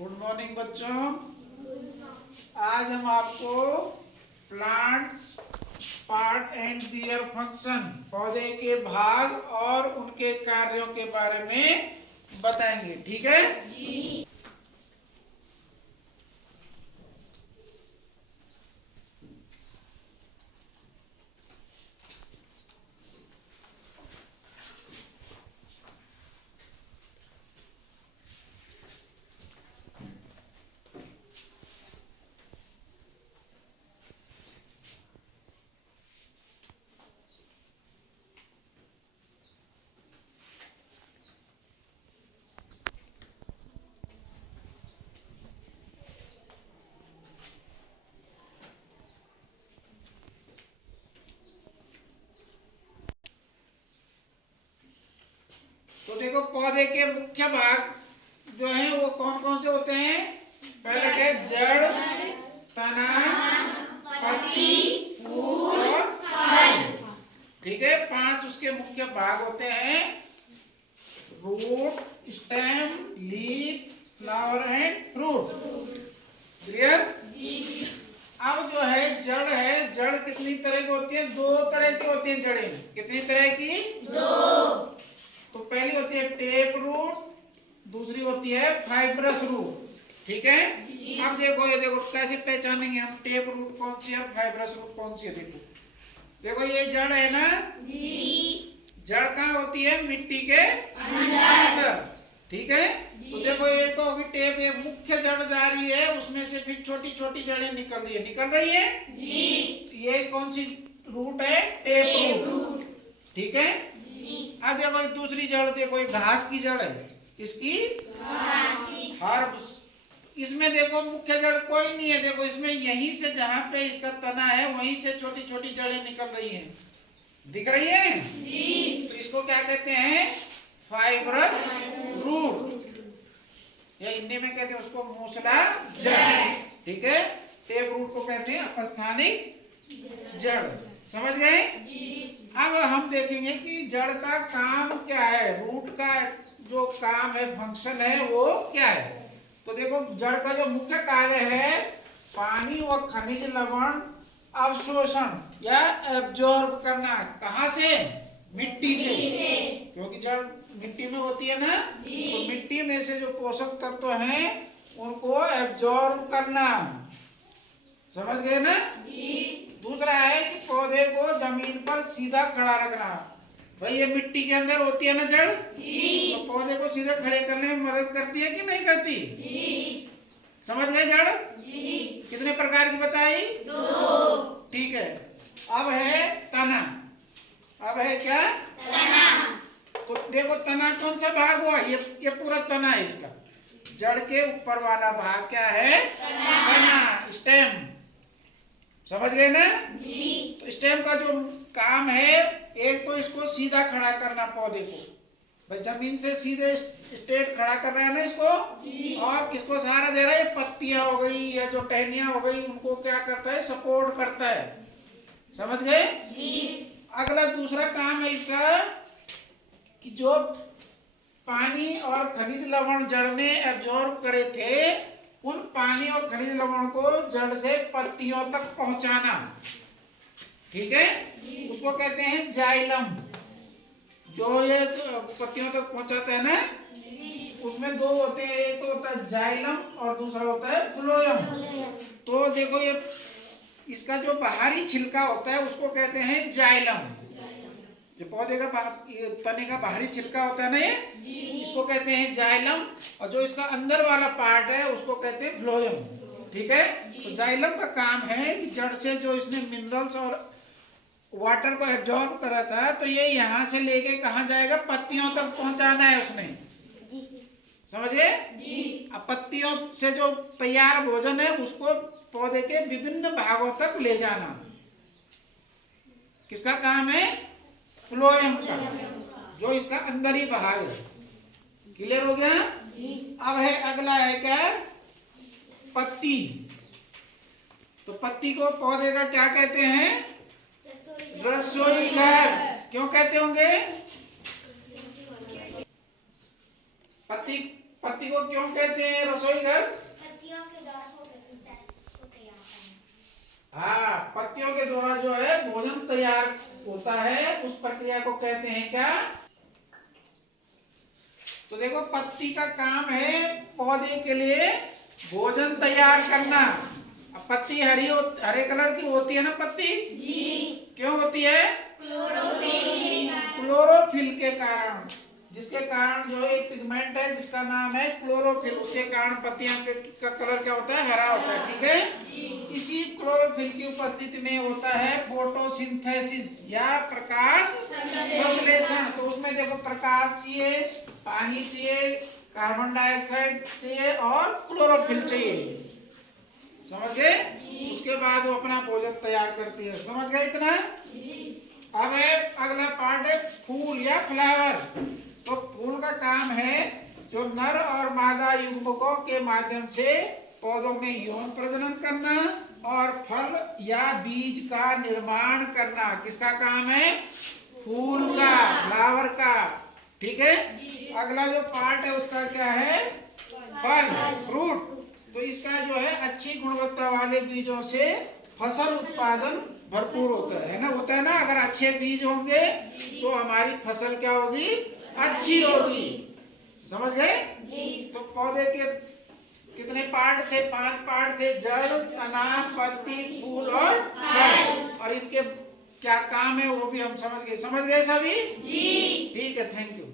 Good morning बच्चों। आज हम आपको plants part and their function, पौधे के भाग और उनके कार्यों के बारे में बताएंगे। ठीक है जी। तो देखो, पौधे के मुख्य भाग जो हैं वो कौन कौन से होते हैं। पहले है जड़, तना, पत्ती, फूल और फल। ठीक है, 5 उसके मुख्य भाग होते हैं। Root, stem, leaf, flower and fruit. Clear. अब जो है जड़ कितनी तरह की होती है? 2 तरह की होती है जड़ें। कितनी तरह की? 2। तो पहली होती है टेप रूट, दूसरी होती है फाइब्रस रूट। ठीक है। अब देखो, ये देखो कैसे पहचानेंगे हम टेप रूट कौन सी है, फाइब्रस रूट कौन सी है। देखो ये जड़ है ना जी। जड़ कहाँ होती है? मिट्टी के अंदर। ठीक है। तो देखो, ये तो होगी टेप, ये मुख्य जड़ जा रही है, उसमें से फिर छोटी छोटी जड़ें निकल रही है जी। ये कौन सी रूट है? Tap root. ठीक है। अब देखो दूसरी जड़, देखो ये घास की जड़ है। किसकी? हर्ब्स। इसमें देखो मुख्य जड़ कोई नहीं है। देखो इसमें यहीं से, जहां पे इसका तना है वहीं से छोटी छोटी जड़ें निकल रही हैं। दिख रही है जी। तो इसको क्या कहते हैं? Fibrous root. या हिंदी में कहते हैं उसको मूसला जड़। ठीक है। टेप रूट को कहते हैं अपस्थानिक जड़। समझ गए? अब हम देखेंगे कि जड़ का काम क्या है, रूट का जो काम है, फंक्शन है, वो क्या है। तो देखो, जड़ का जो मुख्य कार्य है, पानी व खनिज लवण अवशोषण या एब्जॉर्ब करना। कहाँ से? मिट्टी से। क्योंकि जड़ मिट्टी में होती है ना, तो मिट्टी में से जो पोषक तत्व हैं उनको एब्जॉर्ब करना। समझ गए ना जी। दूसरा है कि पौधे को जमीन पर सीधा खड़ा रखना। भाई ये मिट्टी के अंदर होती है ना जड़ जी। तो पौधे को सीधे खड़े करने में मदद करती है कि नहीं करती जी। समझ गए जड़ जी। कितने प्रकार की बताई? 2। ठीक है। अब है तना। अब है क्या? तना। तो देखो तना कौन सा भाग हुआ? ये पूरा तना है इसका। जड़ के ऊपर वाला भाग क्या है? तना, स्टेम। समझ गए ना जी। तो स्टेम का जो काम है, एक तो इसको सीधा खड़ा करना पौधे को। भाई जमीन से सीधे स्ट्रेट खड़ा कर रहा है ना इसको जी। और किसको सहारा दे रहा है? पत्तियां हो गई या जो टहनियां हो गई, उनको क्या करता है? सपोर्ट करता है। समझ गए जी। अगला दूसरा काम है इसका कि जो पानी और खनिज लवण जड़ ने एब्जॉर्ब करे थे, उन पानी और खनिज लवण को जड़ से पत्तियों तक पहुंचाना। ठीक है। उसको कहते हैं जाइलम। जो ये पत्तियों तक पहुंचाता है ना, उसमें 2 होते हैं, एक तो होता है जाइलम और दूसरा होता है फ्लोएम। तो देखो, ये इसका जो बाहरी छिलका होता है उसको कहते हैं जाइलम। जो पौधे का तने का बाहरी छिलका होता है ना, ये इसको कहते हैं जाइलम। और जो इसका अंदर वाला पार्ट है उसको कहते हैं फ्लोएम। ठीक है। तो जाइलम का काम है कि जड़ से जो इसने मिनरल्स और वाटर को एब्जॉर्ब करा था, तो ये यहाँ से लेके कहाँ जाएगा? पत्तियों तक पहुंचाना है उसने। समझ गए? अब पत्तियों से जो तैयार भोजन है उसको पौधे के विभिन्न भागों तक ले जाना। किसका काम है? फ्लोएम का, जो इसका अंदर ही भाग है। क्लियर हो गया? अब है अगला है क्या? पत्ती। तो पत्ती को पौधे का क्या कहते हैं? रसोई घर। क्यों कहते होंगे? पत्ती पत्ती को क्यों कहते हैं रसोई घर? पत्तियों के द्वारा भोजन को तैयार करना। हाँ, पत्तियों के द्वारा जो है भोजन तैयार होता है, उस प्रक्रिया को कहते हैं क्या? तो देखो, पत्ती का काम है पौधे के लिए भोजन तैयार करना। अब पत्ती हरे कलर की होती है ना पत्ती? जी। क्यों होती है? क्लोरोफिल के कारण, जिसके कारण जो एक पिगमेंट है जिसका नाम है क्लोरोफिल, उसके कारण पत्तियां का कलर क्या होता है? हरा होता है। ठीक है। इसी क्लोरोफिल की उपस्थिति में होता है फोटोसिंथेसिस या प्रकाश संश्लेषण। तो उसमें देखो, प्रकाश चाहिए, पानी चाहिए, कार्बन डाइऑक्साइड चाहिए और क्लोरोफिल चाहिए। समझ गए? उसके बाद वो अपना भोजन तैयार करती है। समझ गए इतना? अब है अगला पार्ट है फूल या फ्लावर। तो फूल का काम है जो नर और मादा युग्मकों के माध्यम से पौधों में यौन प्रजनन करना और फल या बीज का निर्माण करना। किसका काम है? फूल का, फ्लावर का। ठीक है। अगला जो पार्ट है उसका क्या है? फल, फ्रूट। तो इसका जो है अच्छी गुणवत्ता वाले बीजों से फसल उत्पादन भरपूर होता है ना? होता है ना? अगर अच्छे बीज होंगे तो हमारी फसल क्या होगी? अच्छी होगी। समझ गए? तो पौधे के कितने पार्ट थे? 5 पार्ट थे। जड़, तना, पत्ती, फूल और फल। और इनके क्या काम है वो भी हम समझ गए। समझ गए सभी? जी। ठीक है, थैंक यू।